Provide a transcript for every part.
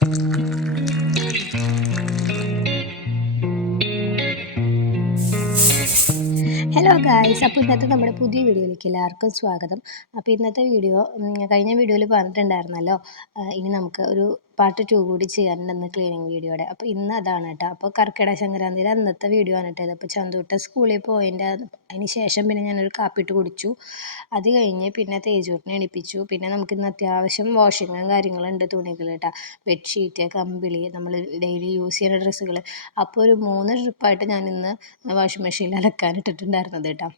Hello guys, അപ്പോൾ ഇന്നത്തെ നമ്മുടെ പുതിയ വീഡിയോയിലേക്ക് എല്ലാവർക്കും സ്വാഗതം. അപ്പോൾ ഇന്നത്തെ വീഡിയോ കഴിഞ്ഞ വീഡിയോയിൽ പറഞ്ഞിട്ടുണ്ടായിരുന്നല്ലോ, ഇനി നമുക്ക് ഒരു പാർട്ട് 2 കൂടി ചെയ്യാനുണ്ടെന്ന് ക്ലീനിങ് വീഡിയോയുടെ. അപ്പോൾ ഇന്ന് അതാണ് കേട്ടോ. അപ്പോൾ കർക്കിടക സംക്രാന്തിയുടെ അന്നത്തെ വീഡിയോ ആണ് കേട്ടോ. അപ്പോൾ ചന്തുട്ട സ്കൂളിൽ പോയതിൻ്റെ അതിന് ശേഷം പിന്നെ ഞാനൊരു കാപ്പിട്ട് കുടിച്ചു. അത് കഴിഞ്ഞ് പിന്നെ തേജൂട്ടിനെ എണിപ്പിച്ചു. പിന്നെ നമുക്ക് ഇന്ന് അത്യാവശ്യം വാഷിങ്ങും കാര്യങ്ങളുണ്ട്, തുണികൾ കേട്ടോ, ബെഡ്ഷീറ്റ്, കമ്പിളി, നമ്മൾ ഡെയിലി യൂസ് ചെയ്യുന്ന ഡ്രസ്സുകൾ. അപ്പോൾ ഒരു 3 ട്രിപ്പായിട്ട് ഞാനിന്ന് വാഷിംഗ് മെഷീനിൽ അലക്കാനിട്ടിട്ടുണ്ടായിരുന്നത് കേട്ടോ.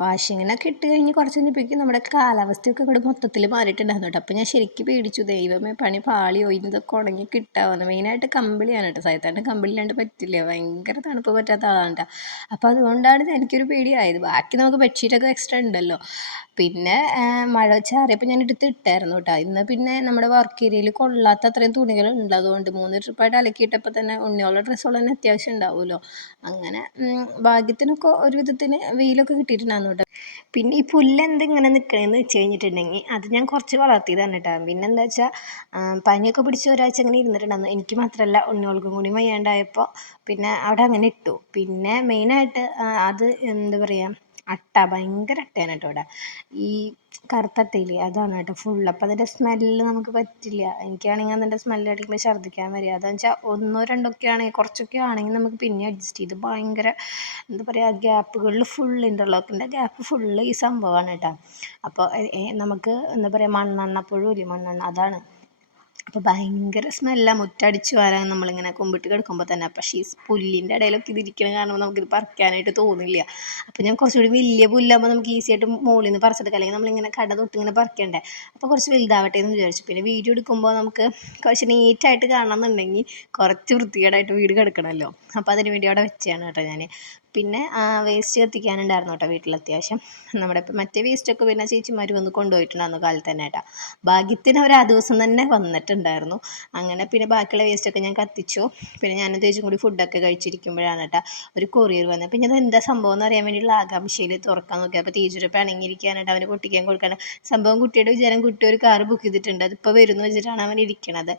വാഷിങ്ങിനൊക്കെ ഇട്ട് കഴിഞ്ഞ് കുറച്ച് കഴിഞ്ഞപ്പോഴേക്കും നമ്മുടെ കാലാവസ്ഥയൊക്കെ ഇവിടെ മൊത്തത്തിൽ മാറിയിട്ടുണ്ടായിരുന്നു കേട്ടോ. അപ്പോൾ ഞാൻ ശരിക്കും പേടിച്ചു, ദൈവമേ പണി പാളിയോ, ഇതൊക്കെ ഉണങ്ങി കിട്ടാവുന്ന. മെയിനായിട്ട് കമ്പിളിയാണ് കേട്ടോ. സൈത്താൻ്റെ കമ്പിളില്ലാണ്ട് പറ്റില്ല, ഭയങ്കര തണുപ്പ് പറ്റാത്ത ആളാണ് കേട്ടോ. അപ്പോൾ അതുകൊണ്ടാണ് എനിക്കൊരു പേടിയായത്. ബാക്കി നമുക്ക് ബെഡ്ഷീറ്റൊക്കെ എക്സ്ട്രാ ഉണ്ടല്ലോ. പിന്നെ മഴ ചാറിയപ്പോൾ ഞാൻ ഇട്ടായിരുന്നു കേട്ടോ. ഇന്ന് പിന്നെ നമ്മുടെ വർക്ക് ഏരിയയിൽ കൊള്ളാത്ത അത്രയും തുണികൾ ഉണ്ട്. അതുകൊണ്ട് 3 ട്രിപ്പായിട്ട് അലക്കിയിട്ടപ്പോൾ തന്നെ ഉണ്ണിയുള്ള ഡ്രസ്സുകൾ തന്നെ അത്യാവശ്യം ഉണ്ടാവുമല്ലോ. അങ്ങനെ ഭാഗ്യത്തിനൊക്കെ ഒരു വിധത്തിന് വെയിലൊക്കെ കിട്ടിയിട്ടുണ്ടായിരുന്നു കേട്ടോ. പിന്നെ ഈ പുല്ലെന്ത് ഇങ്ങനെ നിൽക്കണമെന്ന് വെച്ച് കഴിഞ്ഞിട്ടുണ്ടെങ്കിൽ അത് ഞാൻ കുറച്ച് വളർത്തിയതാണ് കേട്ടോ. പിന്നെ എന്താ വെച്ചാൽ പനിയൊക്കെ പിടിച്ച് ഒരാഴ്ച അങ്ങനെ ഇരുന്നിട്ടുണ്ടായിരുന്നു. എനിക്ക് മാത്രമല്ല, ഉണ്ണികൾക്കും കൂടി വയ്യാണ്ടായപ്പോൾ പിന്നെ അവിടെ അങ്ങനെ ഇട്ടു. പിന്നെ മെയിനായിട്ട് അത് എന്താ പറയുക, ഭയങ്കര അട്ടയാണ് കേട്ടോ ഇവിടെ. ഈ കറുത്തട്ടയില്ലേ, അതാണ് കേട്ടോ ഫുൾ. അപ്പോൾ അതിൻ്റെ സ്മെല്ല് നമുക്ക് പറ്റില്ല. എനിക്കാണെങ്കിൽ അതിൻ്റെ സ്മെല്ല് അടിക്കുമ്പോൾ ഛർദ്ദിക്കാൻ വരിക. അതെന്ന് വെച്ചാൽ 1 2 ഒക്കെ ആണെങ്കിൽ, കുറച്ചൊക്കെ ആണെങ്കിൽ നമുക്ക് പിന്നെ അഡ്ജസ്റ്റ് ചെയ്ത്, ഭയങ്കര എന്താ പറയുക, ഗ്യാപ്പുകളിൽ ഫുൾ ഇൻ്റർലോക്കിൻ്റെ ഗ്യാപ്പ് ഫുള്ള് ഈ സംഭവമാണ് കേട്ടോ. അപ്പോൾ നമുക്ക് എന്താ പറയുക, മണ്ണെണ്ണപ്പുഴു ഇല്ലേ, മണ്ണെണ്ണ, അതാണ്. അപ്പോൾ ഭയങ്കര സ്മെല്ലാണ് മുറ്റടിച്ച് വരാൻ നമ്മളിങ്ങനെ കുമ്പിട്ട് കിടക്കുമ്പോൾ തന്നെ. പക്ഷേ ഈ പുല്ലിൻ്റെ ഇടയിലൊക്കെ ഇതിരിക്കണ കാരണം നമുക്കിത് പറിക്കാനായിട്ട് തോന്നില്ല. അപ്പോൾ ഞാൻ കുറച്ചുകൂടി വലിയ പുല്ലാകുമ്പോൾ നമുക്ക് ഈസി ആയിട്ട് മുകളിൽ നിന്ന് പറിച്ചെടുക്കാം. അല്ലെങ്കിൽ നമ്മളിങ്ങനെ കട തൊട്ട് ഇങ്ങനെ പറിക്കണ്ടേ. അപ്പോൾ കുറച്ച് വലുതാവട്ടെ എന്ന് വിചാരിച്ചു. പിന്നെ വീഡിയോ എടുക്കുമ്പോൾ നമുക്ക് കുറച്ച് നീറ്റായിട്ട് കാണണമെന്നുണ്ടെങ്കിൽ കുറച്ച് വൃത്തികേടായിട്ട് വീട് കിടക്കണമല്ലോ. അപ്പോൾ അതിന് വേണ്ടി അവിടെ വെച്ചാണ് കേട്ടോ ഞാൻ. പിന്നെ വേസ്റ്റ് കത്തിക്കാനുണ്ടായിരുന്നു കേട്ടോ വീട്ടിൽ അത്യാവശ്യം. നമ്മുടെ ഇപ്പം മറ്റേ വേസ്റ്റൊക്കെ പിന്നെ ചേച്ചിമാർ വന്ന് കൊണ്ടുപോയിട്ടുണ്ടായിരുന്നു കാലത്ത് തന്നെ കേട്ടോ. ഭാഗ്യത്തിന് അവർ ആ ദിവസം തന്നെ വന്നിട്ടുണ്ടായിരുന്നു. അങ്ങനെ പിന്നെ ബാക്കിയുള്ള വേസ്റ്റൊക്കെ ഞാൻ കത്തിച്ചു. പിന്നെ ഞാനും തേച്ചും കൂടി ഫുഡൊക്കെ കഴിച്ചിരിക്കുമ്പോഴാണ് കേട്ടോ ഒരു കൊറിയർ വന്നത്. പിന്നെ ഇത് എന്താ സംഭവം എന്ന് അറിയാൻ വേണ്ടിയുള്ള ആകാംക്ഷയിൽ തുറക്കാൻ നോക്കി. അപ്പോൾ തേജുരെ പിണങ്ങിയിരിക്കാനായിട്ട് അവന് പൊട്ടിക്കാൻ കൊടുക്കണം. സംഭവം കുട്ടിയുടെ വിചാരം കുട്ടി ഒരു കാറ് ബുക്ക് ചെയ്തിട്ടുണ്ട്, അതിപ്പോൾ വരുന്നു വെച്ചിട്ടാണ് അവൻ ഇരിക്കണത്.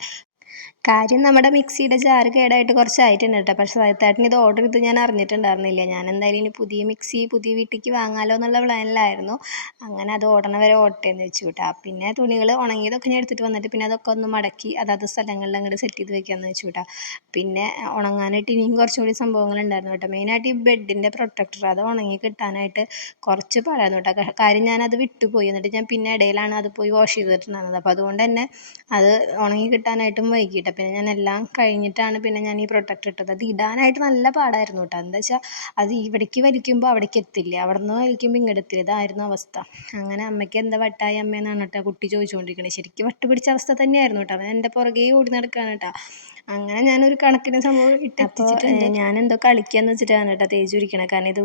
കാര്യം നമ്മുടെ മിക്സിയുടെ ജാറ് കേടായിട്ട് കുറച്ചായിട്ടുണ്ട് കേട്ടോ. പക്ഷേ സഹിതേട്ടന് ഇത് ഓർഡർ ചെയ്ത് ഞാൻ അറിഞ്ഞിട്ടുണ്ടായിരുന്നില്ല. ഞാൻ എന്തായാലും ഇനി പുതിയ മിക്സി പുതിയ വീട്ടിലേക്ക് വാങ്ങാമല്ലോ എന്നുള്ള പ്ലാനിലായിരുന്നു. അങ്ങനെ അത് ഓടണ വരെ ഓടട്ടെ എന്ന് വെച്ചു കേട്ടോ. പിന്നെ തുണികൾ ഉണങ്ങിയതൊക്കെ ഞാൻ എടുത്തിട്ട് വന്നിട്ട് പിന്നെ അതൊക്കെ ഒന്ന് മടക്കി അതത് സ്ഥലങ്ങളിൽ അങ്ങോട്ട് സെറ്റ് ചെയ്ത് വെക്കാമെന്ന് വെച്ചു കേട്ടോ. പിന്നെ ഉണങ്ങാനായിട്ട് ഇനിയും കുറച്ചും കൂടി സംഭവങ്ങളുണ്ടായിരുന്നു കേട്ടോ. മെയിനായിട്ട് ഈ ബെഡിൻ്റെ പ്രൊട്ടക്ടർ, അത് ഉണങ്ങി കിട്ടാനായിട്ട് കുറച്ച് പറയായിരുന്നു കേട്ടോ. കാര്യം ഞാനത് വിട്ടുപോയി. എന്നിട്ട് ഞാൻ പിന്നെ ഇടയിലാണ് അത് പോയി വാഷ് ചെയ്തിട്ടുണ്ടായിരുന്നത്. അപ്പോൾ അതുകൊണ്ട് തന്നെ അത് ഉണങ്ങി കിട്ടാനായിട്ടും വൈകിട്ട്. പിന്നെ ഞാൻ എല്ലാം കഴിഞ്ഞിട്ടാണ് പിന്നെ ഞാൻ ഈ പ്രൊട്ടക്ടർ ഇട്ടത്. അത് ഇടാനായിട്ട് നല്ല പാടായിരുന്നു കേട്ടോ. എന്താ വെച്ചാൽ അത് ഇവിടേക്ക് വലിക്കുമ്പോൾ അവിടേക്ക് എത്തില്ല, അവിടെ നിന്ന് വലിക്കുമ്പോൾ ഇങ്ങോട്ട് എത്തില്ല, ഇതായിരുന്നു അവസ്ഥ. അങ്ങനെ അമ്മയ്ക്ക് എന്താ വട്ടായി അമ്മയെന്നാണ് കേട്ടോ കുട്ടി ചോദിച്ചുകൊണ്ടിരിക്കുന്നത്. ശരിക്കും വട്ട് പിടിച്ച അവസ്ഥ തന്നെയായിരുന്നു കേട്ടോ. അവൻ എൻ്റെ പുറകെ ഓടി നടക്കുകയാണ് കേട്ടോ. അങ്ങനെ ഞാനൊരു കണക്കിന് സംഭവം ഇട്ടെത്തിച്ചിട്ടുണ്ട്. ഞാനെന്തോ കളിക്കാന്ന് വെച്ചിട്ടാണ് കേട്ടോ തേജ് ഇരിക്കണത്. കാരണം ഇത്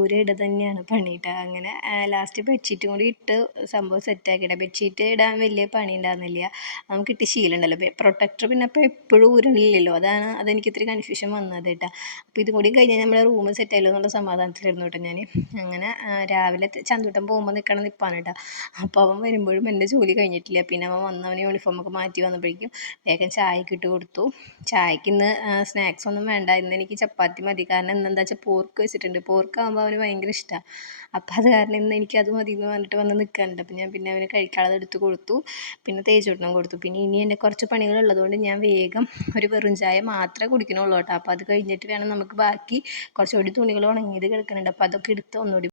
ഊര ഇട തന്നെയാണ് പണി കേട്ടോ. അങ്ങനെ ലാസ്റ്റ് ബെഡ്ഷീറ്റും കൂടി ഇട്ട് സംഭവം സെറ്റാക്കിയിട്ട്. ബെഡ്ഷീറ്റ് ഇടാൻ വലിയ പണി ഉണ്ടാകുന്നില്ല, നമുക്ക് ഇട്ട് ശീലമുണ്ടല്ലോ. പ്രൊട്ടക്ടർ പിന്നെ അപ്പോൾ എപ്പോഴും ഊരണില്ലല്ലോ, അതെനിക്ക് ഇത്തിരി കൺഫ്യൂഷൻ വന്നത് കേട്ടോ. അപ്പോൾ ഇതും കൂടി കഴിഞ്ഞാൽ നമ്മുടെ റൂം സെറ്റായല്ലോ എന്നുള്ള സമാധാനത്തിലായിരുന്നു കേട്ടോ ഞാൻ. അങ്ങനെ രാവിലെ ചന്തൂട്ടം പോകുമ്പോൾ നിൽപ്പാണ് കേട്ടോ. അപ്പോൾ അവൻ വരുമ്പോഴും എൻ്റെ ജോലി കഴിഞ്ഞിട്ടില്ല. പിന്നെ അവൻ വന്നവന് യൂണിഫോമൊക്കെ മാറ്റി വന്നപ്പോഴേക്കും വേഗം ചായക്ക് ഇട്ട് കൊടുത്തു. ചായക്ക് ഇന്ന് സ്നാക്സ് ഒന്നും വേണ്ട, ഇന്ന് എനിക്ക് ചപ്പാത്തി മതി. കാരണം ഇന്നെന്താ വെച്ചാൽ പോർക്ക് വെച്ചിട്ടുണ്ട്. പോർക്കാകുമ്പോൾ അവന് ഭയങ്കര ഇഷ്ടമാണ്. അപ്പോൾ അത് കാരണം ഇന്ന് എനിക്കത് മതി എന്ന് പറഞ്ഞിട്ട് വന്ന് നിൽക്കാനുണ്ട്. അപ്പോൾ ഞാൻ പിന്നെ അവന് കഴിക്കാനുള്ളത് എടുത്ത് കൊടുത്തു. പിന്നെ തേച്ചോട്ടനും കൊടുത്തു. പിന്നെ ഇനി എൻ്റെ കുറച്ച് പണികളുള്ളതുകൊണ്ട് ഞാൻ വേഗം ഒരു വെറും ചായ മാത്രമേ കുടിക്കണുള്ളൂ കേട്ടോ. അപ്പോൾ അത് കഴിഞ്ഞിട്ട് വേണം നമുക്ക് ബാക്കി കുറച്ചുകൂടി തുണികൾ ഉണങ്ങിയത് കിടക്കുന്നുണ്ട്. അപ്പോൾ അതൊക്കെ എടുത്ത് ഒന്നുകൂടി